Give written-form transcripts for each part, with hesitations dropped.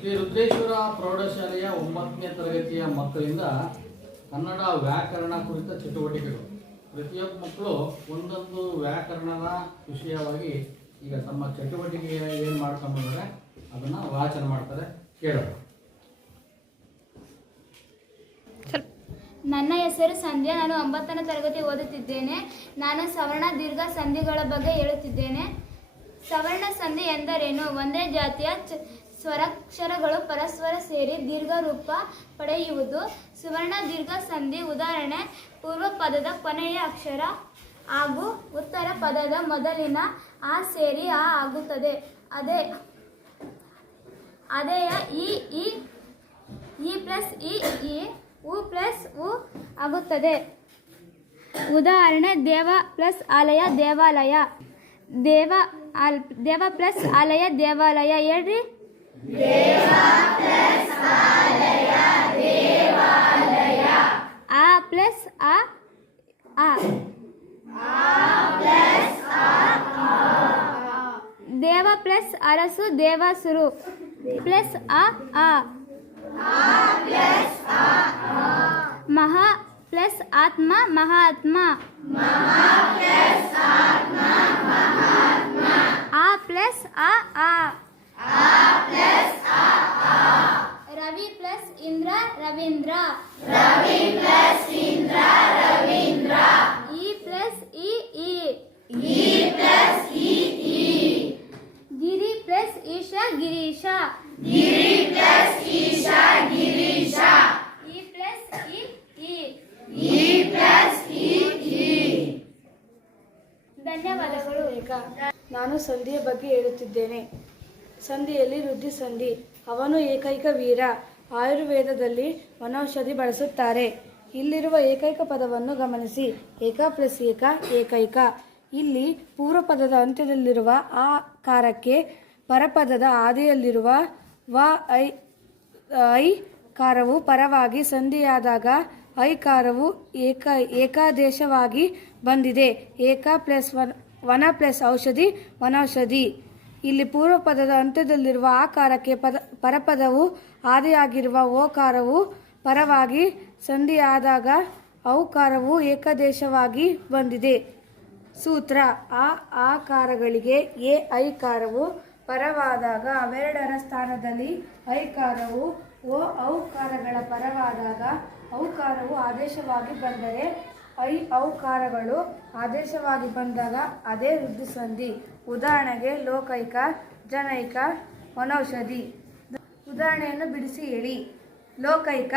ಶ್ರೀ ರುದ್ರೇಶ್ವರ ಪ್ರೌಢಶಾಲೆಯ 9ನೇ ತರಗತಿಯ ಮಕ್ಕಳಿಂದ ಕನ್ನಡ ವ್ಯಾಕರಣ ಕುರಿತ ಚಟುವಟಿಕೆಗಳು. ಪ್ರತಿಯೊಬ್ಬ ಮಕ್ಕಳು ಒಂದೊಂದು ವ್ಯಾಕರಣದ ವಿಷಯವಾಗಿ ಈಗ ತಮ್ಮ ಚಟುವಟಿಕೆ ಏನು ಮಾಡ್ಕೊಂಡ್ರೆ ಅದನ್ನು ವಾಚನ ಮಾಡ್ತಾರೆ. ಕೇಳೋಣ. ನನ್ನ ಹೆಸರು ಸಂಧ್ಯಾ. ನಾನು 9ನೇ ತರಗತಿ ಓದುತ್ತಿದ್ದೇನೆ. ನಾನು ಸವರ್ಣ ದೀರ್ಘ ಸಂಧಿಗಳ ಬಗ್ಗೆ ಹೇಳುತ್ತಿದ್ದೇನೆ. ಸವರ್ಣ ಸಂಧಿ ಎಂದರೇನು? ಒಂದೇ ಜಾತಿಯ ಸ್ವರಾಕ್ಷರಗಳು ಪರಸ್ಪರ ಸೇರಿ ದೀರ್ಘ ರೂಪ ಪಡೆಯುವುದು ಸುವರ್ಣ ದೀರ್ಘ ಸಂಧಿ. ಉದಾಹರಣೆ: ಪೂರ್ವ ಪದದ ಕೊನೆಯ ಅಕ್ಷರ ಹಾಗೂ ಉತ್ತರ ಪದದ ಮೊದಲಿನ ಆ ಸೇರಿ ಆ ಆಗುತ್ತದೆ. ಅದೇಯ ಇ ಪ್ಲಸ್ ಇ ಉ ಪ್ಲಸ್ ಉ ಆಗುತ್ತದೆ. ಉದಾಹರಣೆ: ದೇವ ಪ್ಲಸ್ ಆಲಯ ದೇವಾಲಯ. ದೇವ ಪ್ಲಸ್ ಆಲಯ ದೇವಾಲಯ. ಹೇಳ್ರಿ. ಆ ಪ್ಲಸ್ ಆ ದೇವ ಪ್ಲಸ್ ಅರಸು ದೇವಸುರು ಪ್ಲಸ್ ಆ ಮಹಾ ಪ್ಲಸ್ ಆತ್ಮ ಮಹಾತ್ಮ. ಆ ಪ್ಲಸ್ ಆ ರವಿ ಪ್ಲಸ್ ಇಂದ್ರ ರವೀಂದ್ರ. ಇ ಪ್ಲಸ್ ಇ ಗಿರಿ ಪ್ಲಸ್ ಈಶ ಗಿರೀಶ. ಇ ಪ್ಲಸ್ ಇ. ಧನ್ಯವಾದಗಳು. ನಾನು ಸಂಧಿಯ ಬಗ್ಗೆ ಹೇಳುತ್ತಿದ್ದೇನೆ. ಸಂಧಿಯಲ್ಲಿ ವೃದ್ಧಿ ಸಂಧಿ. ಅವನು ಏಕೈಕ ವೀರ. ಆಯುರ್ವೇದದಲ್ಲಿ ವನೌಷಧಿ ಬಳಸುತ್ತಾರೆ. ಇಲ್ಲಿರುವ ಏಕೈಕ ಪದವನ್ನು ಗಮನಿಸಿ. ಏಕ ಪ್ಲಸ್ ಏಕ ಏಕೈಕ. ಇಲ್ಲಿ ಪೂರ್ವ ಪದದ ಅಂತ್ಯದಲ್ಲಿರುವ ಆ ಕಾರಕ್ಕೆ ಪರಪದದ ಆದಿಯಲ್ಲಿರುವ ಐ ಕಾರವು ಪರವಾಗಿ ಸಂಧಿಯಾದಾಗ ಐಕಾರವು ಏಕಾದೇಶವಾಗಿ ಬಂದಿದೆ. ಏಕ ಪ್ಲಸ್ ವನ ಪ್ಲಸ್ ಔಷಧಿ ವನೌಷಧಿ. ಇಲ್ಲಿ ಪೂರ್ವ ಪದದ ಅಂತ್ಯದಲ್ಲಿರುವ ಆಕಾರಕ್ಕೆ ಪರಪದವು ಆದಿಯಾಗಿರುವ ಓಕಾರವು ಪರವಾಗಿ ಸಂಧಿಯಾದಾಗ ಔಕಾರವು ಏಕದೇಶವಾಗಿ ಬಂದಿದೆ. ಸೂತ್ರ: ಆಕಾರಗಳಿಗೆ ಎ ಐಕಾರವು ಪರವಾದಾಗ ಅವೆರಡರ ಸ್ಥಾನದಲ್ಲಿ ಐಕಾರವು ಔಕಾರಗಳ ಪರವಾದಾಗ ಔಕಾರವು ಆದೇಶವಾಗಿ ಬಂದರೆ ಔಕಾರಗಳು ಆದೇಶವಾಗಿ ಬಂದಾಗ ಅದೇ ವೃದ್ಧಿ ಸಂಧಿ. ಉದಾಹರಣೆಗೆ: ಲೋಕೈಕ, ಜನೈಕ, ವನೌಷಧಿ. ಉದಾಹರಣೆಯನ್ನು ಬಿಡಿಸಿ ಹೇಳಿ. ಲೋಕೈಕ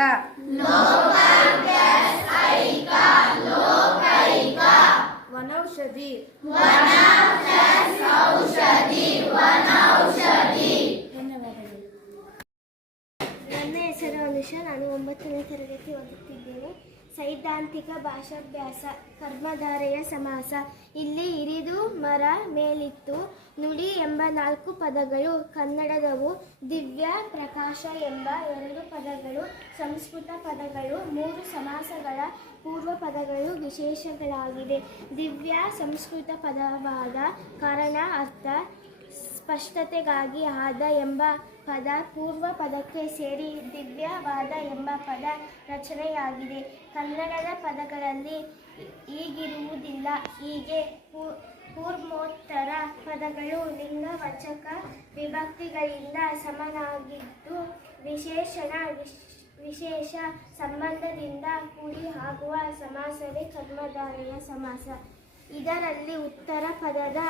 ವನೌಷಧಿ. ಧನ್ಯವಾದಗಳು. ನನ್ನ ಹೆಸರು ಅನುಷಾ. ನಾನು 9ನೇ ತರಗತಿ ಓದುತ್ತಿದ್ದೇನೆ. ಸೈದ್ಧಾಂತಿಕ ಭಾಷಾಭ್ಯಾಸ. ಕರ್ಮಧಾರೆಯ ಸಮಾಸ. ಇಲ್ಲಿ ಇರಿದು, ಮರ, ಮೇಲಿತ್ತು, ನುಡಿ ಎಂಬ 4 ಪದಗಳು ಕನ್ನಡದವು. ದಿವ್ಯ, ಪ್ರಕಾಶ ಎಂಬ 2 ಪದಗಳು ಸಂಸ್ಕೃತ ಪದಗಳು. 3 ಸಮಾಸಗಳ ಪೂರ್ವ ಪದಗಳು ವಿಶೇಷಗಳಾಗಿವೆ. ದಿವ್ಯ ಸಂಸ್ಕೃತ ಪದವಾದ ಕಾರಣ ಅರ್ಥ ಸ್ಪಷ್ಟತೆಗಾಗಿ ಆದ ಎಂಬ ಪದ ಪೂರ್ವ ಪದಕ್ಕೆ ಸೇರಿ ದಿವ್ಯವಾದ ಎಂಬ ಪದ ರಚನೆಯಾಗಿದೆ. ಕನ್ನಡದ ಪದಗಳಲ್ಲಿ ಈಗಿರುವುದಿಲ್ಲ. ಹೀಗೆ ಪೂರ್ವೋತ್ತರ ಪದಗಳು ಲಿಂಗವಾಚಕ ವಿಭಕ್ತಿಗಳಿಂದ ಸಮನಾಗಿದ್ದು ವಿಶೇಷಣ ವಿಶೇಷ ಸಂಬಂಧದಿಂದ ಕೂಡಿ ಆಗುವ ಸಮಾಸವೇ ಕರ್ಮಧಾರೆಯ ಸಮಾಸ. ಇದರಲ್ಲಿ ಉತ್ತರ ಪದದ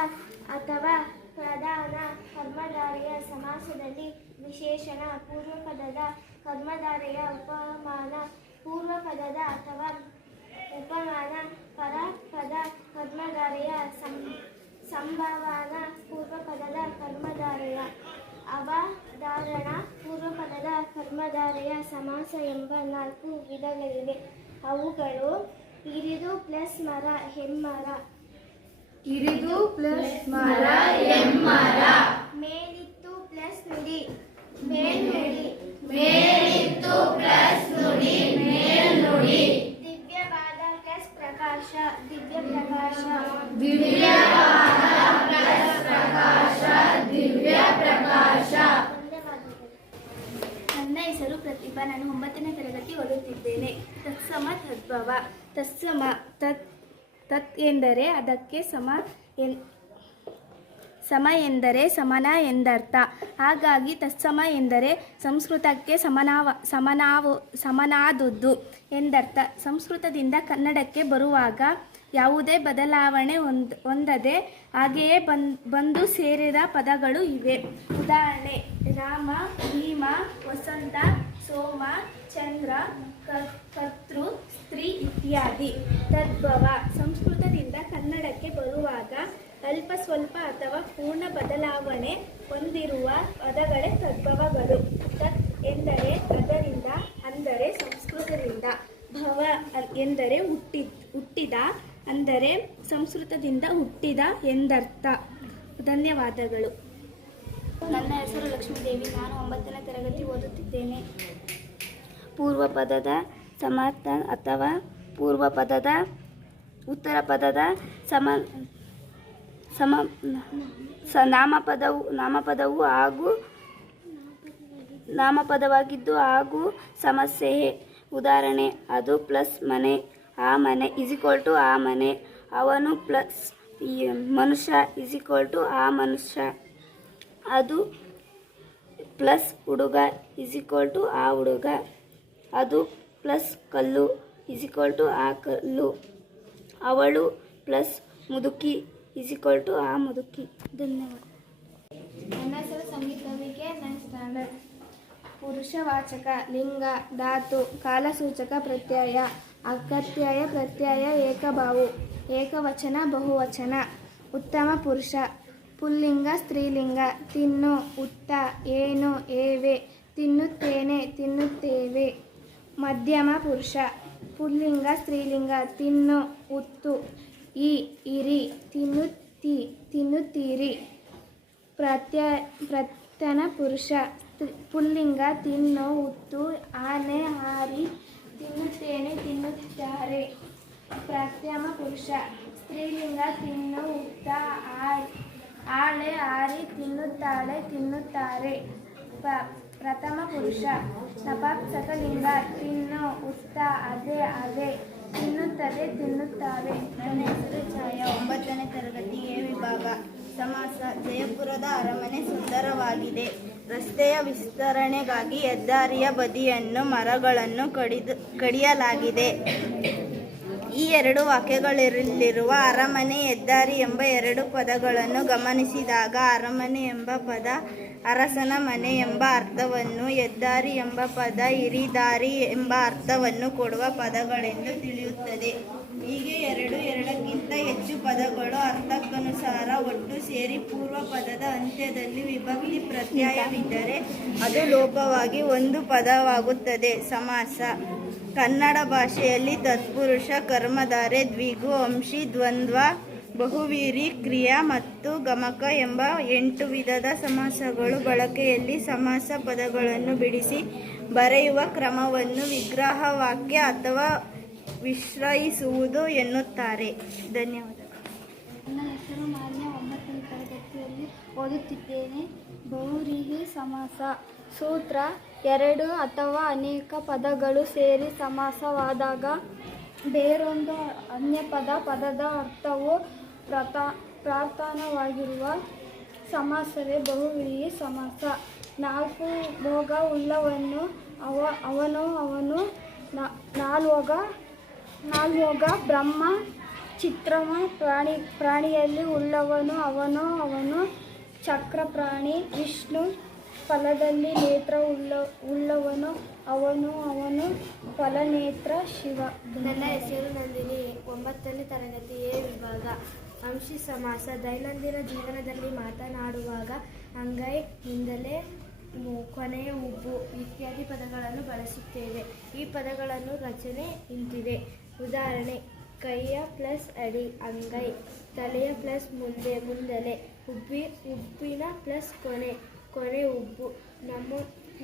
ಅಥವಾ ಪ್ರಧಾನ ಕರ್ಮಧಾರೆಯ ಸಮಾಸದಲ್ಲಿ ವಿಶೇಷಣ, ಪೂರ್ವ ಪದದ ಕರ್ಮಧಾರೆಯ ಉಪಮಾನ, ಪೂರ್ವ ಪದದ ಅಥವಾ ಉಪಮಾನ, ಪರಪದ ಕರ್ಮಧಾರೆಯ ಸಂಭಾವನಾ, ಪೂರ್ವ ಪದದ ಕರ್ಮಧಾರೆಯ ಅವಧಾರಣ. ಪೂರ್ವ ಪದದ ಕರ್ಮಧಾರೆಯ ಸಮಾಸ ಎಂಬ 4 ವಿಧಗಳಿವೆ. ಅವುಗಳು: ಇರಿದು ಪ್ಲಸ್ ಮರ ಹೆಮ್ಮರ. ಇರಿದು ಪ್ಲಸ್ ಮರ ಹೆಮ್ಮರ. ಮೇಲಿತ್ತು ಪ್ಲಸ್ ನುಡಿ ಮೇಲ್ನುಡಿ. ಮೇಲಿತ್ತು ಪ್ಲಸ್ ನುಡಿ ಮೇಲ್ನುಡಿ. ದಿವ್ಯವಾದ ಪ್ಲಸ್ ಪ್ರಕಾಶ ದಿವ್ಯ ಪ್ರಕಾಶ. ದಿವ್ಯವಾದ ಪ್ಲಸ್ ಪ್ರಕಾಶ ದಿವ್ಯ ಪ್ರಕಾಶ. ದೀಪಾ. ನಾನು 9ನೇ ತರಗತಿ ಓದುತ್ತಿದ್ದೇನೆ. ತತ್ಸಮ ತದ್ಭವ. ತತ್ಸಮ ತತ್ ಎಂದರೆ ಅದಕ್ಕೆ ಸಮ ಎಂದರೆ ಸಮಾನ ಎಂದರ್ಥ. ಹಾಗಾಗಿ ತತ್ಸಮ ಎಂದರೆ ಸಂಸ್ಕೃತಕ್ಕೆ ಸಮನಾದುದು ಎಂದರ್ಥ. ಸಂಸ್ಕೃತದಿಂದ ಕನ್ನಡಕ್ಕೆ ಬರುವಾಗ ಯಾವುದೇ ಬದಲಾವಣೆ ಹೊಂದದೆ ಹಾಗೆಯೇ ಬಂದು ಸೇರಿದ ಪದಗಳು ಇವೆ. ಉದಾಹರಣೆ: ರಾಮ, ಭೀಮ, ವಸಂತ, ಸೋಮ, ಚಂದ್ರ, ಕರ್ತೃ, ಸ್ತ್ರೀ ಇತ್ಯಾದಿ. ತದ್ಭವ ಸಂಸ್ಕೃತದಿಂದ ಕನ್ನಡಕ್ಕೆ ಬರುವಾಗ ಅಲ್ಪ ಸ್ವಲ್ಪ ಅಥವಾ ಪೂರ್ಣ ಬದಲಾವಣೆ ಹೊಂದಿರುವ ಪದಗಳೇ ತದ್ಭವಗಳು. ತತ್ ಎಂದರೆ ಅದರಿಂದ, ಅಂದರೆ ಸಂಸ್ಕೃತದಿಂದ. ಭವ ಎಂದರೆ ಹುಟ್ಟಿದ, ಅಂದರೆ ಸಂಸ್ಕೃತದಿಂದ ಹುಟ್ಟಿದ ಎಂದರ್ಥ. ಧನ್ಯವಾದಗಳು. ನನ್ನ ಹೆಸರು ಲಕ್ಷ್ಮೀದೇವಿ. ನಾನು 9ನೇ ತರಗತಿ ಓದುತ್ತಿದ್ದೇನೆ. ಪೂರ್ವಪದದ ಸಮರ್ಥ ಅಥವಾ ಪೂರ್ವಪದದ ಉತ್ತರ ಪದದ ನಾಮಪದವು ಹಾಗೂ ನಾಮಪದವಾಗಿದ್ದು ಹಾಗೂ ಸಮಸ್ಯೆ. ಉದಾಹರಣೆ: ಅದು ಪ್ಲಸ್ ಮನೆ, ಆ ಮನೆ = ಆ ಮನೆ. ಅವನು ಪ್ಲಸ್ ಮನುಷ್ಯ = ಆ ಮನುಷ್ಯ. ಅದು ಪ್ಲಸ್ ಹುಡುಗ = ಆ ಹುಡುಗ. ಅದು ಪ್ಲಸ್ ಕಲ್ಲು = ಆ ಕಲ್ಲು. ಅವಳು ಪ್ಲಸ್ ಮುದುಕಿ = ಆ ಮುದುಕಿ. ಧನ್ಯವಾದ. ನನ್ನ ಹೆಸರು ಸಂಗೀತವಿಕೆ. ನನ್ನ ಸ್ಟ್ಯಾಂಡರ್ಡ್. ಪುರುಷವಾಚಕ ಲಿಂಗ, ಧಾತು, ಕಾಲಸೂಚಕ ಪ್ರತ್ಯಯ, ಅಗತ್ಯಯ ಪ್ರತ್ಯಯ, ಏಕಭಾವು, ಏಕವಚನ, ಬಹುವಚನ. ಉತ್ತಮ ಪುರುಷ ಪುಲ್ಲಿಂಗ ಸ್ತ್ರೀಲಿಂಗ. ತಿನ್ನು, ಉತ್ತ, ಏನು, ಏವೆ. ತಿನ್ನುತ್ತೇನೆ, ತಿನ್ನುತ್ತೇವೆ. ಮಧ್ಯಮ ಪುರುಷ ಪುಲ್ಲಿಂಗ ಸ್ತ್ರೀಲಿಂಗ. ತಿನ್ನು, ಉತ್ತು, ಇರಿ, ತಿನ್ನುತ್ತೀರಿ. ಪ್ರತ್ಯನ ಪುರುಷ ಪುಲ್ಲಿಂಗ ತಿನ್ನು, ಉತ್ತು, ಆನೆ, ಹಾರಿ, ತಿನ್ನುತ್ತೇನೆ, ತಿನ್ನುತ್ತಾರೆ. ಪ್ರಥಮ ಪುರುಷ ಸ್ತ್ರೀಲಿಂಗ ತಿನ್ನು, ಉತ್ತ, ಆಳೆ, ಹಾರಿ, ತಿನ್ನುತ್ತಾಳೆ, ತಿನ್ನುತ್ತಾರೆ. ಪ್ರಥಮ ಪುರುಷ ನಪುಂಸಕಲಿಂಗ ತಿನ್ನು, ಉತ್ತ, ಅದೆ, ತಿನ್ನುತ್ತದೆ, ತಿನ್ನುತ್ತಾವೆ. ನನ್ನ ಹೆಸರು ಛಾಯಾ. 9ನೇ ತರಗತಿ ಎ ವಿಭಾಗ. ಸಮಾಸ: ಜಯಪುರದ ಅರಮನೆ ಸುಂದರವಾಗಿದೆ. ರಸ್ತೆಯ ವಿಸ್ತರಣೆಗಾಗಿ ಹೆದ್ದಾರಿಯ ಬದಿಯನ್ನು ಮರಗಳನ್ನು ಕಡಿಯಲಾಗಿದೆ. ಈ ಎರಡು ವಾಕ್ಯಗಳಲ್ಲಿರುವ ಅರಮನೆ, ಹೆದ್ದಾರಿ ಎಂಬ ಎರಡು ಪದಗಳನ್ನು ಗಮನಿಸಿದಾಗ ಅರಮನೆ ಎಂಬ ಪದ ಅರಸನ ಮನೆ ಎಂಬ ಅರ್ಥವನ್ನು, ಹೆದ್ದಾರಿ ಎಂಬ ಪದ ಹಿರಿದಾರಿ ಎಂಬ ಅರ್ಥವನ್ನು ಕೊಡುವ ಪದಗಳೆಂದು ತಿಳಿಯುತ್ತದೆ. ಹೀಗೆ ಎರಡಕ್ಕಿಂತ ಹೆಚ್ಚು ಪದಗಳು ಅರ್ಥಕ್ಕನುಸಾರ ಒಟ್ಟು ಸೇರಿ ಪೂರ್ವ ಪದದ ಅಂತ್ಯದಲ್ಲಿ ವಿಭಕ್ತಿ ಪ್ರತ್ಯಯವಿದ್ದರೆ ಅದು ಲೋಪವಾಗಿ ಒಂದು ಪದವಾಗುತ್ತದೆ. ಸಮಾಸ: ಕನ್ನಡ ಭಾಷೆಯಲ್ಲಿ ತತ್ಪುರುಷ, ಕರ್ಮಧಾರೆ, ದ್ವಿಗು, ಅಂಶಿ, ದ್ವಂದ್ವ, ಬಹುವೀರಿ, ಕ್ರಿಯಾ ಮತ್ತು ಗಮಕ ಎಂಬ 8 ವಿಧದ ಸಮಾಸಗಳು ಬಳಕೆಯಲ್ಲಿ. ಸಮಾಸ ಪದಗಳನ್ನು ಬಿಡಿಸಿ ಬರೆಯುವ ಕ್ರಮವನ್ನು ವಿಗ್ರಹ ವಾಕ್ಯ ಅಥವಾ ವಿಶ್ರಯಿಸುವುದು ಎನ್ನುತ್ತಾರೆ. ಧನ್ಯವಾದಗಳು. ನನ್ನ ಹೆಸರು ಮಾನ್ಯ. 9ನೇ ತರಗತಿಯಲ್ಲಿ ಓದುತ್ತಿದ್ದೇನೆ. ಬಹುವ್ರೀಹಿ ಸಮಾಸ. ಸೂತ್ರ: ಎರಡು ಅಥವಾ ಅನೇಕ ಪದಗಳು ಸೇರಿ ಸಮಾಸವಾದಾಗ ಬೇರೊಂದು ಪದದ ಅರ್ಥವು ಪ್ರಾರ್ಥನವಾಗಿರುವ ಸಮಾಸವೇ ಬಹುವ್ರೀಹಿ ಸಮಾಸ. 4 ಭೋಗ ಉಳ್ಳವನು ಅವನು. ನಾಲ್ವೋಗ ಬ್ರಹ್ಮ. ಚಿತ್ರಮ ಪ್ರಾಣಿಯಲ್ಲಿ ಉಳ್ಳವನು ಅವನು. ಚಕ್ರ ಪ್ರಾಣಿ. ವಿಷ್ಣು ಫಲದಲ್ಲಿ ನೇತ್ರ ಉಳ್ಳವನು ಅವನು. ಫಲನೇತ್ರ ಶಿವ. ನನ್ನ ಹೆಸರು ನಂದಿನಿ. 9ನೇ ತರಗತಿ ಎ ವಿಭಾಗ. ಅಂಶಿ ಸಮಾಸ: ದೈನಂದಿನ ಜೀವನದಲ್ಲಿ ಮಾತನಾಡುವಾಗ ಅಂಗೈ, ಹಿಂದಲೆ, ಕೊನೆಯ ಉಬ್ಬು ಇತ್ಯಾದಿ ಪದಗಳನ್ನು ಬಳಸುತ್ತೇವೆ. ಈ ಪದಗಳನ್ನು ರಚನೆ ಇಂತಿದೆ. ಉದಾಹರಣೆ: ಕೈಯ ಪ್ಲಸ್ ಅಡಿ ಅಂಗೈ. ತಲೆಯ ಪ್ಲಸ್ ಮುಂದೆ ಮುಂದಲೆ. ಉಬ್ಬಿನ ಪ್ಲಸ್ ಕೊನೆ ಉಬ್ಬು.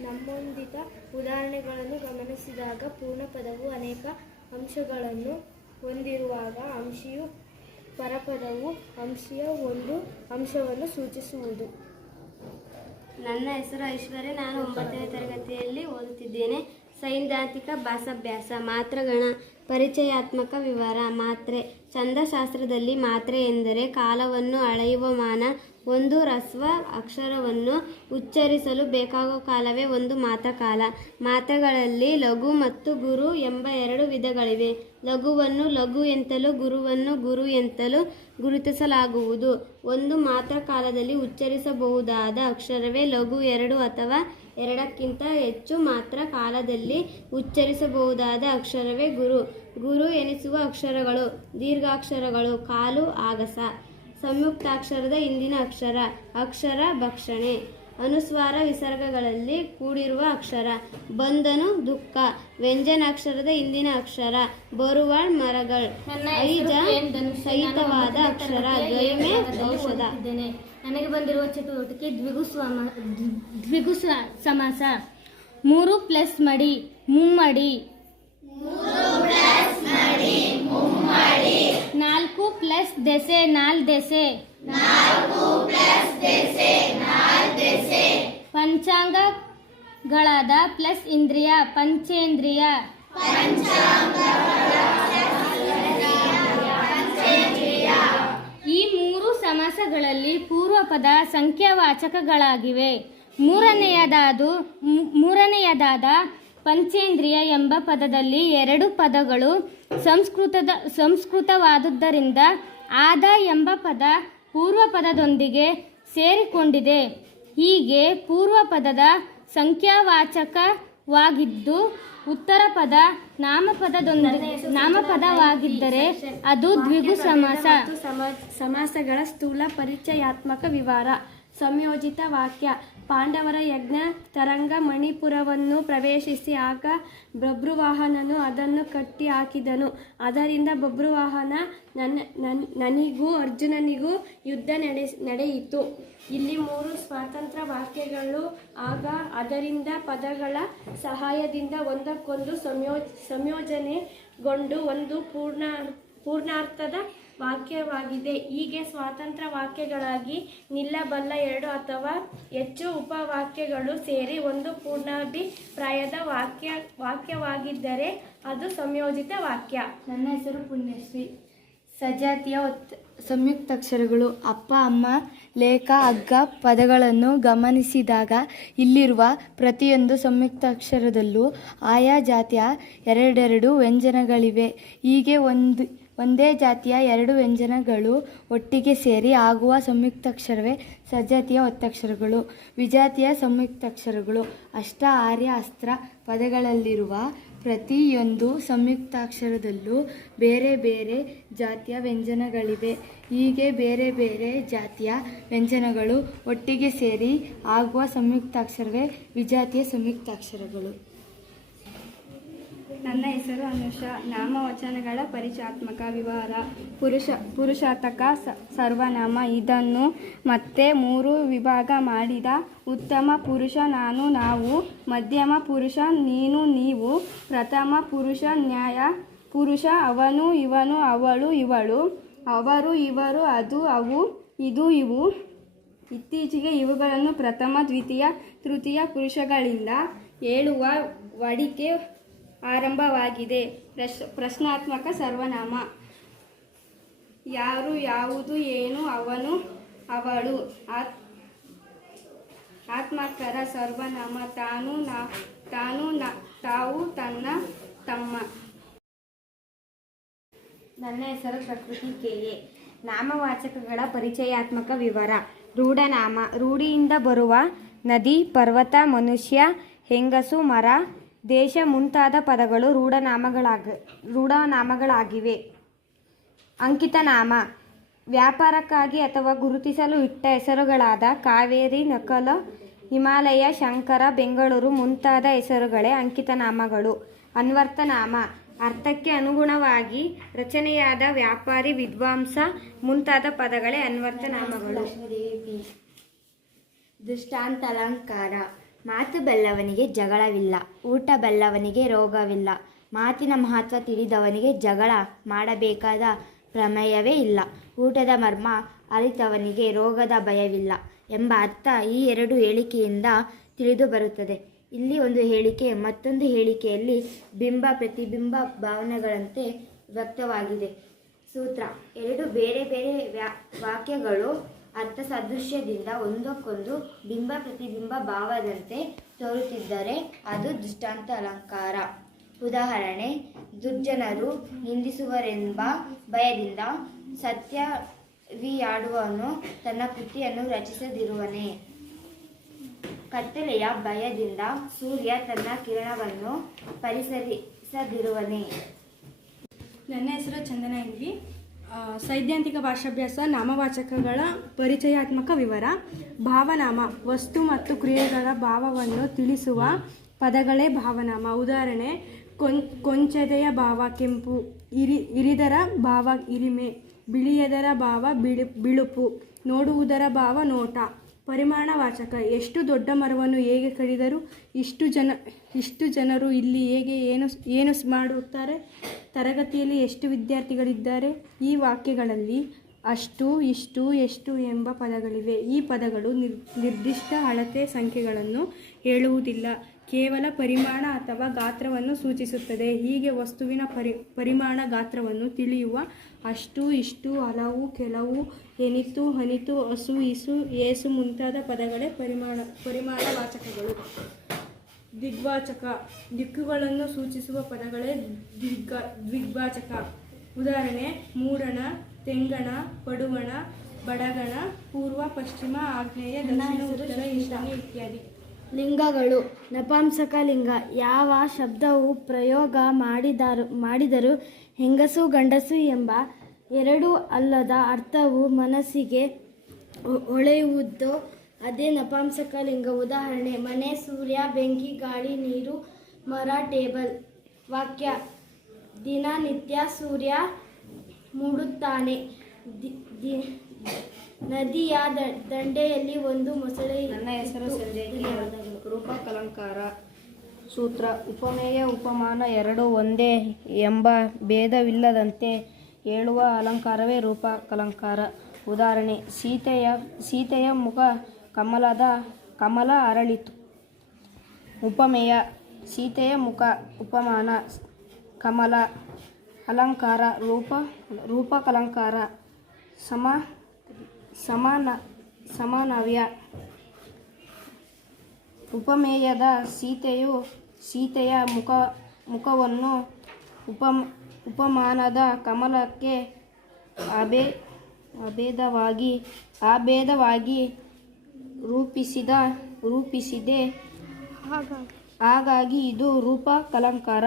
ನಮ್ಮೊಂದಿತ ಉದಾಹರಣೆಗಳನ್ನು ಗಮನಿಸಿದಾಗ ಪೂರ್ಣ ಪದವು ಅನೇಕ ಅಂಶಗಳನ್ನು ಹೊಂದಿರುವಾಗ ಅಂಶಿಯು ಪರಪದವು ಅಂಶಿಯ ಒಂದು ಅಂಶವನ್ನು ಸೂಚಿಸುವುದು. ನನ್ನ ಹೆಸರು ಐಶ್ವರ್ಯ. ನಾನು 9ನೇ ತರಗತಿಯಲ್ಲಿ ಓದುತ್ತಿದ್ದೇನೆ. ಸೈದ್ಧಾಂತಿಕ ಭಾಷಾಭ್ಯಾಸ. ಮಾತ್ರೆಗಳ ಪರಿಚಯಾತ್ಮಕ ವಿವರ. ಮಾತ್ರೆ. ಛಂದಶಾಸ್ತ್ರದಲ್ಲಿ ಮಾತ್ರೆ ಎಂದರೆ ಕಾಲವನ್ನು ಅಳೆಯುವ ಮಾನ. ಒಂದು ಹ್ರಸ್ವ ಅಕ್ಷರವನ್ನು ಉಚ್ಚರಿಸಲು ಬೇಕಾಗುವ ಕಾಲವೇ ಒಂದು ಮಾತ್ರಕಾಲ. ಮಾತ್ರೆಗಳಲ್ಲಿ ಲಘು ಮತ್ತು ಗುರು ಎಂಬ 2 ವಿಧಗಳಿವೆ. ಲಘುವನ್ನು ಲಘು ಎಂತಲೂ ಗುರುವನ್ನು ಗುರು ಎಂತಲೂ ಗುರುತಿಸಲಾಗುವುದು. ಒಂದು ಮಾತ್ರಕಾಲದಲ್ಲಿ ಉಚ್ಚರಿಸಬಹುದಾದ ಅಕ್ಷರವೇ ಲಘು. 2 ಅಥವಾ 2ಕ್ಕಿಂತ ಹೆಚ್ಚು ಮಾತ್ರ ಕಾಲದಲ್ಲಿ ಉಚ್ಚರಿಸಬಹುದಾದ ಅಕ್ಷರವೇ ಗುರು. ಗುರು ಎನಿಸುವ ಅಕ್ಷರಗಳು ದೀರ್ಘಾಕ್ಷರಗಳು. ಕಾಲು ಆಗಸ. ಸಂಯುಕ್ತಾಕ್ಷರದ ಹಿಂದಿನ ಅಕ್ಷರ. ಅಕ್ಷರ ಭಕ್ಷಣೆ. ಅನುಸ್ವಾರ ವಿಸರ್ಗಗಳಲ್ಲಿ ಕೂಡಿರುವ ಅಕ್ಷರ. ಬಂಧನು ದುಃಖ. ವ್ಯಂಜನಾಕ್ಷರದ ಹಿಂದಿನ ಅಕ್ಷರ. ಬರುವಾಳ್ ಮರಗಳ್. ಐಜ ಸಹಿತವಾದ ಅಕ್ಷರ. ದ್ವಯಮೆ ಔಷಧ. ನನಗೆ ಬಂದಿರುವ ಚಟುವಟಿಕೆ ದ್ವಿಗು ಸಮಾಸ. 3 + ಮಡಿ ಮುಮ್ಮಡಿ. 4 + ದೆಸೆ ನಾಲ್ದೆಸೆ. ಪಂಚಾಂಗಗಳಾದ ಪ್ಲಸ್ ಇಂದ್ರಿಯ ಪಂಚೇಂದ್ರಿಯ. ಈ 3 ಸಮಾಸಗಳಲ್ಲಿ ಪೂರ್ವಪದ ಸಂಖ್ಯಾವಾಚಕಗಳಾಗಿವೆ. ಮೂರನೆಯದಾದ ಪಂಚೇಂದ್ರಿಯ ಎಂಬ ಪದದಲ್ಲಿ 2 ಪದಗಳು ಸಂಸ್ಕೃತವಾದುದರಿಂದ ಆದ ಎಂಬ ಪದ ಪೂರ್ವಪದದೊಂದಿಗೆ ಸೇರಿಕೊಂಡಿದೆ. ಹೀಗೆ ಪೂರ್ವಪದದ ಸಂಖ್ಯಾವಾಚಕವಾಗಿದ್ದು ಉತ್ತರ ಪದ ನಾಮಪದವಾಗಿದ್ದರೆ ಅದು ದ್ವಿಗು ಸಮಾಸ. ಸಮಾಸಗಳ ಸ್ಥೂಲ ಪರಿಚಯಾತ್ಮಕ ವಿವರ. ಸಂಯೋಜಿತ ವಾಕ್ಯ. ಪಾಂಡವರ ಯಜ್ಞ ತರಂಗ ಮಣಿಪುರವನ್ನು ಪ್ರವೇಶಿಸಿ ಆಗ ಬಭ್ರುವಾಹನನು ಅದನ್ನು ಕಟ್ಟಿ ಹಾಕಿದನು. ಅದರಿಂದ ಬಭ್ರುವಾಹನ ನನಗೂ ಅರ್ಜುನನಿಗೂ ಯುದ್ಧ ನಡೆಯಿತು. ಇಲ್ಲಿ 3 ಸ್ವತಂತ್ರ ವಾಕ್ಯಗಳು. ಆಗ ಅದರಿಂದ ಪದಗಳ ಸಹಾಯದಿಂದ ಒಂದಕ್ಕೊಂದು ಸಂಯೋಜನೆಗೊಂಡು ಒಂದು ಪೂರ್ಣಾರ್ಥದ ವಾಕ್ಯವಾಗಿದೆ. ಹೀಗೆ ಸ್ವತಂತ್ರ ವಾಕ್ಯಗಳಾಗಿ ನಿಲ್ಲಬಲ್ಲ 2 ಅಥವಾ ಹೆಚ್ಚು ಉಪವಾಕ್ಯಗಳು ಸೇರಿ ಒಂದು ಪೂರ್ಣಾಭಿಪ್ರಾಯದ ವಾಕ್ಯವಾಗಿದ್ದರೆ ಅದು ಸಂಯೋಜಿತ ವಾಕ್ಯ. ನನ್ನ ಹೆಸರು ಪುಣ್ಯಶ್ರೀ. ಸಜಾತಿಯ ಸಂಯುಕ್ತಾಕ್ಷರಗಳು. ಅಪ್ಪ, ಅಮ್ಮ, ಲೇಖ, ಹಗ್ಗ ಪದಗಳನ್ನು ಗಮನಿಸಿದಾಗ ಇಲ್ಲಿರುವ ಪ್ರತಿಯೊಂದು ಸಂಯುಕ್ತಾಕ್ಷರದಲ್ಲೂ ಆಯಾ ಜಾತಿಯ 2 ವ್ಯಂಜನಗಳಿವೆ. ಹೀಗೆ ಒಂದೇ ಜಾತಿಯ 2 ವ್ಯಂಜನಗಳು ಒಟ್ಟಿಗೆ ಸೇರಿ ಆಗುವ ಸಂಯುಕ್ತಾಕ್ಷರವೇ ಸಜಾತಿಯ ಒತ್ತಕ್ಷರಗಳು. ವಿಜಾತಿಯ ಸಂಯುಕ್ತಾಕ್ಷರಗಳು. ಅಷ್ಟ, ಆರ್ಯ, ಅಸ್ತ್ರ ಪದಗಳಲ್ಲಿರುವ ಪ್ರತಿಯೊಂದು ಸಂಯುಕ್ತಾಕ್ಷರದಲ್ಲೂ ಬೇರೆ ಬೇರೆ ಜಾತಿಯ ವ್ಯಂಜನಗಳಿವೆ. ಹೀಗೆ ಬೇರೆ ಬೇರೆ ಜಾತಿಯ ವ್ಯಂಜನಗಳು ಒಟ್ಟಿಗೆ ಸೇರಿ ಆಗುವ ಸಂಯುಕ್ತಾಕ್ಷರವೇ ವಿಜಾತಿಯ ಸಂಯುಕ್ತಾಕ್ಷರಗಳು. ನನ್ನ ಹೆಸರು ಅನುಷ. ನಾಮವಚನಗಳ ಪರಿಚಯಾತ್ಮಕ ವಿವರ. ಪುರುಷಾರ್ಥಕ ಸರ್ವನಾಮ. ಇದನ್ನು ಮತ್ತೆ 3 ವಿಭಾಗ ಮಾಡಿದ. ಉತ್ತಮ ಪುರುಷ ನಾನು ನಾವು. ಮಧ್ಯಮ ಪುರುಷ ನೀನು ನೀವು. ಪ್ರಥಮ ಪುರುಷ ನ್ಯಾಯ ಪುರುಷ ಅವನು ಇವನು ಅವಳು ಇವಳು. ಅವರು ಇವರು ಅದು ಅವು ಇದು ಇವು. ಇತ್ತೀಚೆಗೆ ಇವುಗಳನ್ನು ಪ್ರಥಮ ದ್ವಿತೀಯ ತೃತೀಯ ಪುರುಷಗಳಿಂದ ಹೇಳುವ ವಾಡಿಕೆ ಆರಂಭವಾಗಿದೆ. ಪ್ರಶ್ನಾತ್ಮಕ ಸರ್ವನಾಮ. ಯಾರು ಯಾವುದು ಏನು ಅವನು ಅವಳು. ಆತ್ಮಕರ ಸರ್ವನಾಮ. ತಾನು ತಾವು ತನ್ನ ತಮ್ಮ. ನನ್ನ ಹೆಸರು ಪ್ರಕೃತಿ ಕೆ.ಎ. ನಾಮವಾಚಕಗಳ ಪರಿಚಯಾತ್ಮಕ ವಿವರ. ರೂಢನಾಮ. ರೂಢಿಯಿಂದ ಬರುವ ನದಿ, ಪರ್ವತ, ಮನುಷ್ಯ, ಹೆಂಗಸು, ಮರ, ದೇಶ ಮುಂತಾದ ಪದಗಳು ರೂಢನಾಮಗಳಾಗಿವೆ. ಅಂಕಿತನಾಮ. ವ್ಯಾಪಾರಕ್ಕಾಗಿ ಅಥವಾ ಗುರುತಿಸಲು ಇಟ್ಟ ಹೆಸರುಗಳಾದ ಕಾವೇರಿ, ನಕಲ, ಹಿಮಾಲಯ, ಶಂಕರ, ಬೆಂಗಳೂರು ಮುಂತಾದ ಹೆಸರುಗಳೇ ಅಂಕಿತನಾಮಗಳು. ಅನ್ವರ್ಥನಾಮ. ಅರ್ಥಕ್ಕೆ ಅನುಗುಣವಾಗಿ ರಚನೆಯಾದ ವ್ಯಾಪಾರಿ, ವಿದ್ವಾಂಸ ಮುಂತಾದ ಪದಗಳೇ ಅನ್ವರ್ಥನಾಮಗಳು. ದೃಷ್ಟಾಂತಾಲಂಕಾರ. ಮಾತು ಬಲ್ಲವನಿಗೆ ಜಗಳವಿಲ್ಲ, ಊಟ ಬಲ್ಲವನಿಗೆ ರೋಗವಿಲ್ಲ. ಮಾತಿನ ಮಹತ್ವ ತಿಳಿದವನಿಗೆ ಜಗಳ ಮಾಡಬೇಕಾದ ಪ್ರಮೇಯವೇ ಇಲ್ಲ. ಊಟದ ಮರ್ಮ ಅರಿತವನಿಗೆ ರೋಗದ ಭಯವಿಲ್ಲ. ಎಂಬ ಅರ್ಥ ಈ ಎರಡು ಹೇಳಿಕೆಯಿಂದ ತಿಳಿದು ಬರುತ್ತದೆ. ಇಲ್ಲಿ ಒಂದು ಹೇಳಿಕೆ ಮತ್ತೊಂದು ಹೇಳಿಕೆಯಲ್ಲಿ ಬಿಂಬ ಪ್ರತಿಬಿಂಬ ಭಾವನೆಗಳಂತೆ ವ್ಯಕ್ತವಾಗಿದೆ. ಸೂತ್ರ: ಎರಡು ಬೇರೆ ಬೇರೆ ವಾಕ್ಯಗಳು ಅರ್ಥ ಸಾದೃಶ್ಯದಿಂದ ಒಂದಕ್ಕೊಂದು ಬಿಂಬ ಪ್ರತಿಬಿಂಬ ಭಾವದಂತೆ ತೋರುತ್ತಿದ್ದರೆ ಅದು ದೃಷ್ಟಾಂತ ಅಲಂಕಾರ. ಉದಾಹರಣೆ: ದುರ್ಜನರು ನಿಂದಿಸುವರೆಂಬ ಭಯದಿಂದ ಸತ್ಯವಿಯಾಡುವವನು ತನ್ನ ಕೃತಿಯನ್ನು ರಚಿಸದಿರುವನೇ. ಕತ್ತಲೆಯ ಭಯದಿಂದ ಸೂರ್ಯ ತನ್ನ ಕಿರಣವನ್ನು ಪರಿಸರಿಸದಿರುವನೇ. ನನ್ನ ಹೆಸರು ಚಂದನ ಎಂಗಿ. ಸೈದ್ಧಾಂತಿಕ ಭಾಷಾಭ್ಯಾಸ ನಾಮವಾಚಕಗಳ ಪರಿಚಯಾತ್ಮಕ ವಿವರ. ಭಾವನಾಮ: ವಸ್ತು ಮತ್ತು ಕ್ರಿಯೆಗಳ ಭಾವವನ್ನು ತಿಳಿಸುವ ಪದಗಳೇ ಭಾವನಾಮ. ಉದಾಹರಣೆ: ಕೊಂಚದೆಯ ಭಾವ ಕೆಂಪು, ಇರಿದರ ಭಾವ ಇರಿಮೆ, ಬಿಳಿಯದರ ಭಾವ ಬಿಳುಪು, ನೋಡುವುದರ ಭಾವ ನೋಟ. ಪರಿಮಾಣವಾಚಕ: ಎಷ್ಟು ದೊಡ್ಡ ಮರವನ್ನು ಹೇಗೆ ಕಡಿದರು, ಇಷ್ಟು ಜನರು ಇಲ್ಲಿ ಹೇಗೆ ಏನು ಮಾಡುತ್ತಾರೆ, ತರಗತಿಯಲ್ಲಿ ಎಷ್ಟು ವಿದ್ಯಾರ್ಥಿಗಳಿದ್ದಾರೆ. ಈ ವಾಕ್ಯಗಳಲ್ಲಿ ಅಷ್ಟು, ಇಷ್ಟು, ಎಷ್ಟು ಎಂಬ ಪದಗಳಿವೆ. ಈ ಪದಗಳು ನಿರ್ದಿಷ್ಟ ಅಳತೆ ಸಂಖ್ಯೆಗಳನ್ನು ಹೇಳುವುದಿಲ್ಲ, ಕೇವಲ ಪರಿಮಾಣ ಅಥವಾ ಗಾತ್ರವನ್ನು ಸೂಚಿಸುತ್ತದೆ. ಹೀಗೆ ವಸ್ತುವಿನ ಪರಿಮಾಣ ಗಾತ್ರವನ್ನು ತಿಳಿಯುವ ಅಷ್ಟು, ಇಷ್ಟು, ಹಲವು, ಕೆಲವು, ಎನಿತು, ಅನಿತು, ಹಸು, ಇಸು, ಏಸು ಮುಂತಾದ ಪದಗಳೇ ಪರಿಮಾಣವಾಚಕಗಳು. ದಿಗ್ವಾಚಕ: ದಿಕ್ಕುಗಳನ್ನು ಸೂಚಿಸುವ ಪದಗಳೇ ದ್ವಿಗ್ವಾಚಕ. ಉದಾಹರಣೆ: ಮೂಡಣ, ತೆಂಗಣ, ಪಡುವಣ, ಬಡಗಣ, ಪೂರ್ವ, ಪಶ್ಚಿಮ, ಆಗ್ನೇಯ, ದಕ್ಷಿಣ, ಉತ್ತರ, ಈಶಾನ್ಯ ಇತ್ಯಾದಿ. ಲಿಂಗಗಳು: ನಪುಂಸಕ ಲಿಂಗ: ಯಾವ ಶಬ್ದವು ಪ್ರಯೋಗ ಮಾಡಿದರೂ ಹೆಂಗಸು ಗಂಡಸು ಎಂಬ ಎರಡೂ ಅಲ್ಲದ ಅರ್ಥವು ಮನಸ್ಸಿಗೆ ಹೊಳೆಯುವುದೋ ಅದೇ ನಪುಂಸಕ ಲಿಂಗ. ಉದಾಹರಣೆ: ಮನೆ, ಸೂರ್ಯ, ಬೆಂಕಿ, ಗಾಳಿ, ನೀರು, ಮರ, ಟೇಬಲ್. ವಾಕ್ಯ: ದಿನನಿತ್ಯ ಸೂರ್ಯ ಮೂಡುತ್ತಾನೆ. ನದಿಯ ದಂಡೆಯಲ್ಲಿ ಒಂದು ಮೊಸಳೆ. ನನ್ನ ಹೆಸರು ಸಂಜಯ್. ರೂಪಕಲಂಕಾರ. ಸೂತ್ರ: ಉಪಮೇಯ ಉಪಮಾನ ಎರಡು ಒಂದೇ ಎಂಬ ಭೇದವಿಲ್ಲದಂತೆ ಹೇಳುವ ಅಲಂಕಾರವೇ ರೂಪಕಲಂಕಾರ. ಉದಾಹರಣೆ: ಸೀತೆಯ ಮುಖ ಕಮಲ ಅರಳಿತು. ಉಪಮೇಯ: ಸೀತೆಯ ಮುಖ. ಉಪಮಾನ: ಕಮಲ. ಅಲಂಕಾರ ರೂಪಕಲಂಕಾರ. ಸಮನವ್ಯ. ಉಪಮೇಯದ ಸೀತೆಯ ಮುಖವನ್ನು ಉಪಮಾನದ ಕಮಲಕ್ಕೆ ಅಭೇದವಾಗಿ ರೂಪಿಸಿದೆ. ಹಾಗಾಗಿ ಇದು ರೂಪಕಲಂಕಾರ.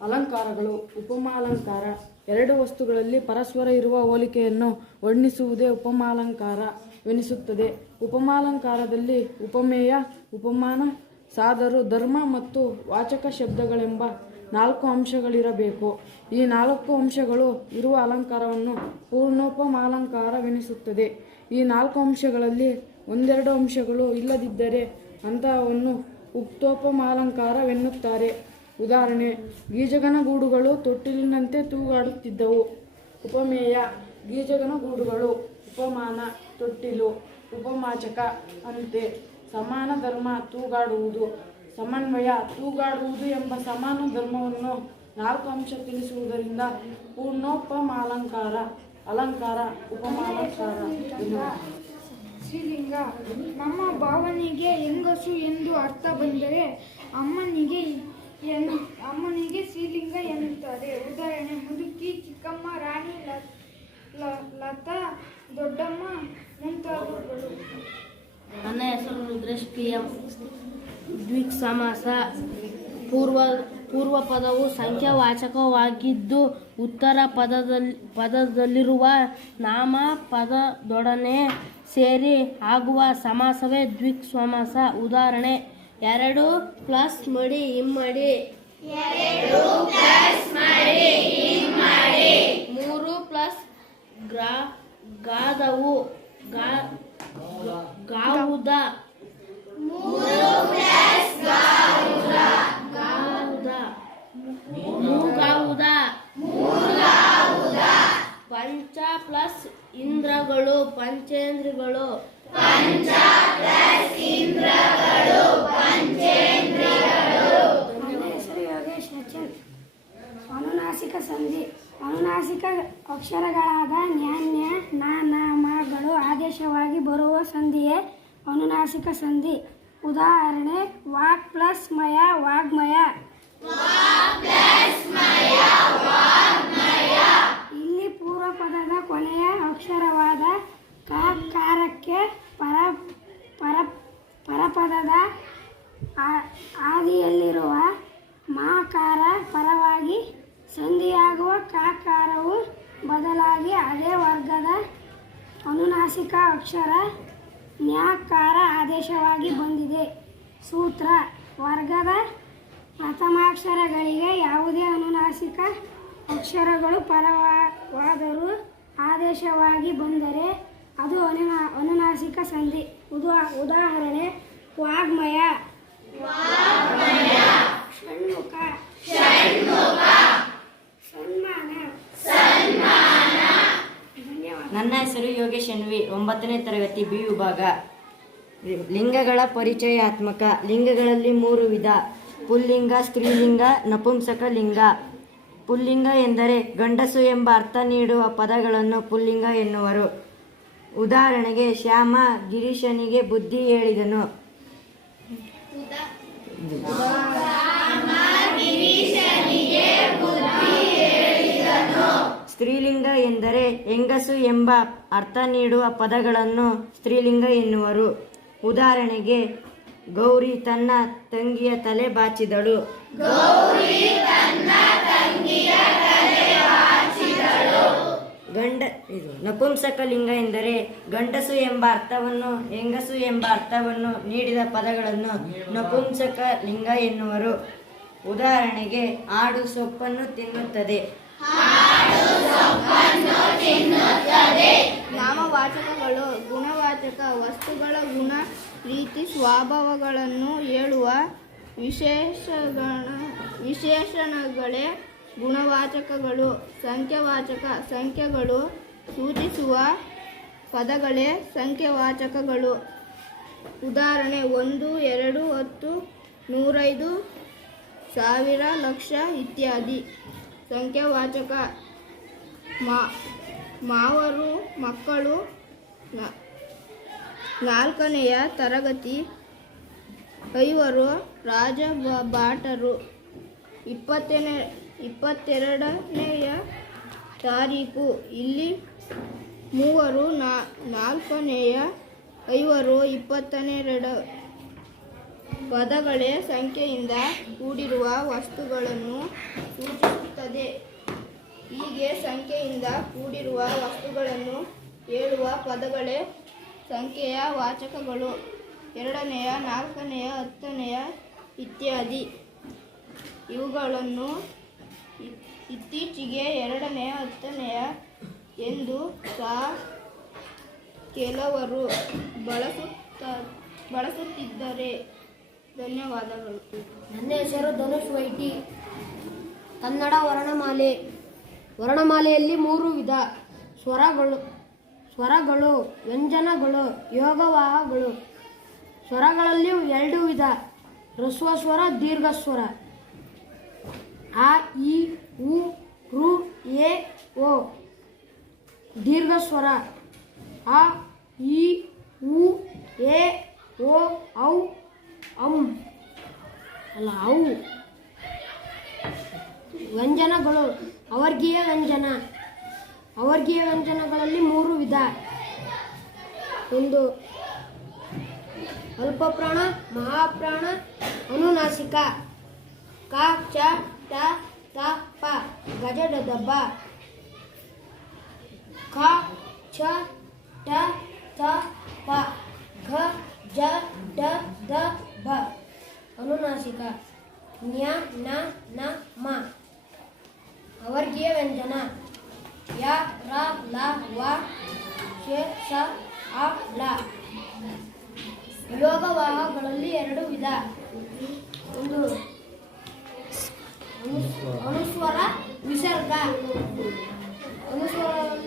ಅಲಂಕಾರಗಳು. ಉಪಮಾಲಂಕಾರ: ಎರಡು ವಸ್ತುಗಳಲ್ಲಿ ಪರಸ್ಪರ ಇರುವ ಹೋಲಿಕೆಯನ್ನು ವರ್ಣಿಸುವುದೇ ಉಪಮಾಲಂಕಾರವೆನಿಸುತ್ತದೆ. ಉಪಮಾಲಂಕಾರದಲ್ಲಿ ಉಪಮೇಯ, ಉಪಮಾನ, ಸಾದರು, ಧರ್ಮ ಮತ್ತು ವಾಚಕ ಶಬ್ದಗಳೆಂಬ 4 ಅಂಶಗಳಿರಬೇಕು. ಈ 4 ಅಂಶಗಳು ಇರುವ ಅಲಂಕಾರವನ್ನು ಪೂರ್ಣೋಪಮಾಲಂಕಾರವೆನಿಸುತ್ತದೆ. ಈ 4 ಅಂಶಗಳಲ್ಲಿ ಒಂದೆರಡು ಅಂಶಗಳು ಇಲ್ಲದಿದ್ದರೆ ಅಂತಹವನ್ನು ಉಕ್ತೋಪಮಾಲಂಕಾರವೆನ್ನುತ್ತಾರೆ. ಉದಾಹರಣೆ: ಗೀಜಗನ ಗೂಡುಗಳು ತೊಟ್ಟಿಲಿನಂತೆ ತೂಗಾಡುತ್ತಿದ್ದವು. ಉಪಮೇಯ: ಗೀಜಗನ ಗೂಡುಗಳು. ಉಪಮಾನ: ತೊಟ್ಟಿಲು. ಉಪಮಾಚಕ: ಅಂತೆ. ಸಮಾನ ಧರ್ಮ: ತೂಗಾಡುವುದು. ಸಮನ್ವಯ: ತೂಗಾಡುವುದು ಎಂಬ ಸಮಾನ ಧರ್ಮವನ್ನು 4 ಅಂಶ ತಿಳಿಸುವುದರಿಂದ ಪೂರ್ಣೋಪಮಾಲಂಕಾರ. ಅಲಂಕಾರ ಉಪಮಾಲಂಕಾರ. ಶ್ರೀಲಿಂಗ: ನಮ್ಮ ಭಾವನೆಗೆ ಹೆಂಗಸು ಎಂದು ಅರ್ಥ ಬಂದರೆ ಅಮ್ಮನಿಗೆ ಶ್ರೀಲಿಂಗ ಎನ್ನುತ್ತಾರೆ. ಉದಾಹರಣೆ: ಮುದುಕಿ, ಚಿಕ್ಕಮ್ಮ, ರಾಣಿ, ಲತಾ, ದೊಡ್ಡಮ್ಮ ಮುಂತಾದವುಗಳು. ನನ್ನ ಹೆಸರು ರುದ್ರೇಶ್ PM. ದ್ವಿಗ್ ಸಮಾಸ. ಪೂರ್ವ ಪದವು ಸಂಖ್ಯಾವಾಚಕವಾಗಿದ್ದು ಉತ್ತರ ಪದದಲ್ಲಿರುವ ನಾಮ ಪದದೊಡನೆ ಸೇರಿ ಆಗುವ ಸಮಾಸವೇ ದ್ವಿಗ್ ಸಮಾಸ. ಉದಾಹರಣೆ: 2 ಪ್ಲಸ್ ಮಡಿ ಇಮ್ಮಡಿ. 3 ಪ್ಲಸ್ ಗಾದವು ಗಾವುದ. 3 ಪಂಚ ಪ್ಲಸ್ ಇಂದ್ರಗಳು. ಪಂಚ ಅಕ್ಷರಗಳಾದ ನ್ಯಾನ್ಯ ನ ಗಳು ಆದೇಶವಾಗಿ ಬರುವ ಸಂಧಿಯೇ ಅನುನಾಸಿಕ ಸಂಧಿ. ಉದಾಹರಣೆ ವಾಕ್ ಪ್ಲಸ್ ಮಯ ವಾಗ್ಮಯ. ಇಲ್ಲಿ ಪೂರ್ವ ಪದದ ಕೊನೆಯ ಅಕ್ಷರವಾದ ಕಾರಕ್ಕೆ ಪರಪದದ ಆದಿಯಲ್ಲಿರುವ ಮಾಕಾರ ಪರವಾಗಿ ಸಂಧಿಯಾಗುವ ಕಾಕಾರವು ಬದಲಾಗಿ ಅದೇ ವರ್ಗದ ಅನುನಾಸಿಕ ಅಕ್ಷರ ನ್ಯಾಕಾರ ಆದೇಶವಾಗಿ ಬಂದಿದೆ. ಸೂತ್ರ: ವರ್ಗದ ಪ್ರಥಮಾಕ್ಷರಗಳಿಗೆ ಯಾವುದೇ ಅನುನಾಸಿಕ ಅಕ್ಷರಗಳು ಪರವಾದರೂ ಆದೇಶವಾಗಿ ಬಂದರೆ ಅದು ಅನುನಾಸಿಕ ಸಂಧಿ. ಉದಾಹರಣೆ ವಾಗ್ಮಯ, ಷಣ್ಮುಖ, ಸನ್ಮಾನ. ನನ್ನ ಹೆಸರು ಯೋಗೇಶ್ ಎನ್ವಿ, 9ನೇ ತರಗತಿ ಬಿ ವಿಭಾಗ. ಲಿಂಗಗಳ ಪರಿಚಯಾತ್ಮಕ. ಲಿಂಗಗಳಲ್ಲಿ 3 ವಿಧ: ಪುಲ್ಲಿಂಗ, ಸ್ತ್ರೀಲಿಂಗ, ನಪುಂಸಕ ಲಿಂಗ. ಪುಲ್ಲಿಂಗ ಎಂದರೆ ಗಂಡಸು ಎಂಬ ಅರ್ಥ ನೀಡುವ ಪದಗಳನ್ನು ಪುಲ್ಲಿಂಗ ಎನ್ನುವರು. ಉದಾಹರಣೆಗೆ ಶ್ಯಾಮ ಗಿರೀಶನಿಗೆ ಬುದ್ಧಿ ಹೇಳಿದನು. ಸ್ತ್ರೀಲಿಂಗ ಎಂದರೆ ಹೆಂಗಸು ಎಂಬ ಅರ್ಥ ನೀಡುವ ಪದಗಳನ್ನು ಸ್ತ್ರೀಲಿಂಗ ಎನ್ನುವರು. ಉದಾಹರಣೆಗೆ ಗೌರಿ ತನ್ನ ತಂಗಿಯ ತಲೆ ಬಾಚಿದಳು. ನಪುಂಸಕ ಲಿಂಗ ಎಂದರೆ ಗಂಡಸು ಎಂಬ ಅರ್ಥವನ್ನು ಹೆಂಗಸು ಎಂಬ ಅರ್ಥವನ್ನು ನೀಡಿದ ಪದಗಳನ್ನು ನಪುಂಸಕ ಲಿಂಗ ಎನ್ನುವರು. ಉದಾಹರಣೆಗೆ ಆಡು ಸೊಪ್ಪನ್ನು ತಿನ್ನುತ್ತದೆ. ನಾಮವಾಚಕಗಳು ಗುಣವಾಚಕ ವಸ್ತುಗಳ ಗುಣ, ರೀತಿ, ಸ್ವಭಾವಗಳನ್ನು ಹೇಳುವ ವಿಶೇಷಣಗಳೇ ಗುಣವಾಚಕಗಳು. ಸಂಖ್ಯಾವಾಚಕ ಸಂಖ್ಯೆಗಳು ಸೂಚಿಸುವ ಪದಗಳೇ ಸಂಖ್ಯಾವಾಚಕಗಳು. ಉದಾಹರಣೆ 1, 2, 10, 105, 1000, ಲಕ್ಷ ಇತ್ಯಾದಿ. ಸಂಖ್ಯಾವಾಚಕ ಮಾವರು, ಮಕ್ಕಳು, 4ನೆಯ ತರಗತಿ, ಐವರು, ರಾಜ ಬಾಟರು. 22ನೆಯ ತಾರೀಕು. ಇಲ್ಲಿ 3, 4ನೆಯ, ಐವರು, 22 ಪದಗಳೇ ಸಂಖ್ಯೆಯಿಂದ ಕೂಡಿರುವ ವಸ್ತುಗಳನ್ನು ಸೂಚಿಸುತ್ತದೆ. ಹೀಗೆ ಸಂಖ್ಯೆಯಿಂದ ಕೂಡಿರುವ ವಸ್ತುಗಳನ್ನು ಹೇಳುವ ಪದಗಳೇ ಸಂಖ್ಯೆಯ ವಾಚಕಗಳು. 2ನೆಯ, 4ನೆಯ, 10ನೆಯ ಇತ್ಯಾದಿ. ಇವುಗಳನ್ನು ಇತ್ತೀಚೆಗೆ 2ನೆಯ, 10ನೆಯ ಎಂದು ಸಹ ಕೆಲವರು ಬಳಸುತ್ತಿದ್ದಾರೆ. ಧನ್ಯವಾದಗಳು. ನನ್ನ ಹೆಸರು ಧನುಷ್ ವೈಟಿ. ಕನ್ನಡ ವರ್ಣಮಾಲೆ. ವರ್ಣಮಾಲೆಯಲ್ಲಿ 3 ವಿಧ: ಸ್ವರಗಳು, ವ್ಯಂಜನಗಳು, ಯೋಗವಾಹಗಳು. ಸ್ವರಗಳಲ್ಲಿ 2 ವಿಧ: ಹ್ರಸ್ವಸ್ವರ, ದೀರ್ಘಸ್ವರ. ಆ, ಇ, ಉ, ಋ, ಎ, ಓ. ದೀರ್ಘಸ್ವರ ಅ, ಇ, ಉ, ಎ, ಓ, ಔ, ಔ. ವ್ಯಂಜನಗಳು ಅವರ್ಗೀಯ ವ್ಯಂಜನ. ಅವರ್ಗೀಯ ವ್ಯಂಜನಗಳಲ್ಲಿ 3 ವಿಧ: 1 ಅಲ್ಪಪ್ರಾಣ, ಮಹಾಪ್ರಾಣ, ಅನುನಾಸಿಕ. ಕ, ಚ, ಟ, ತ, ಪ. ಗಜಡ ದಬ್ಬ. ಕ, ಛ, ಟ, ತ, ಪ. ಘ, ಜ, ಡ, ದ, ಬ. ಅನುನಾಸಿಕ. ನ್ಯ, ನ, ನ, ಮ. ಅವರ್ಗೀಯ ವ್ಯಂಜನ. ಯ, ರ, ಲ, ವ, ಶ, ಸ, ಅ, ಲ. ಯೋಗವಾಹಗಳಲ್ಲಿ 2 ವಿಧ: 1 ಅನುಸ್ವರ, ವಿಸರ್ಗ. ಅನುಸ್ವರದಲ್ಲಿ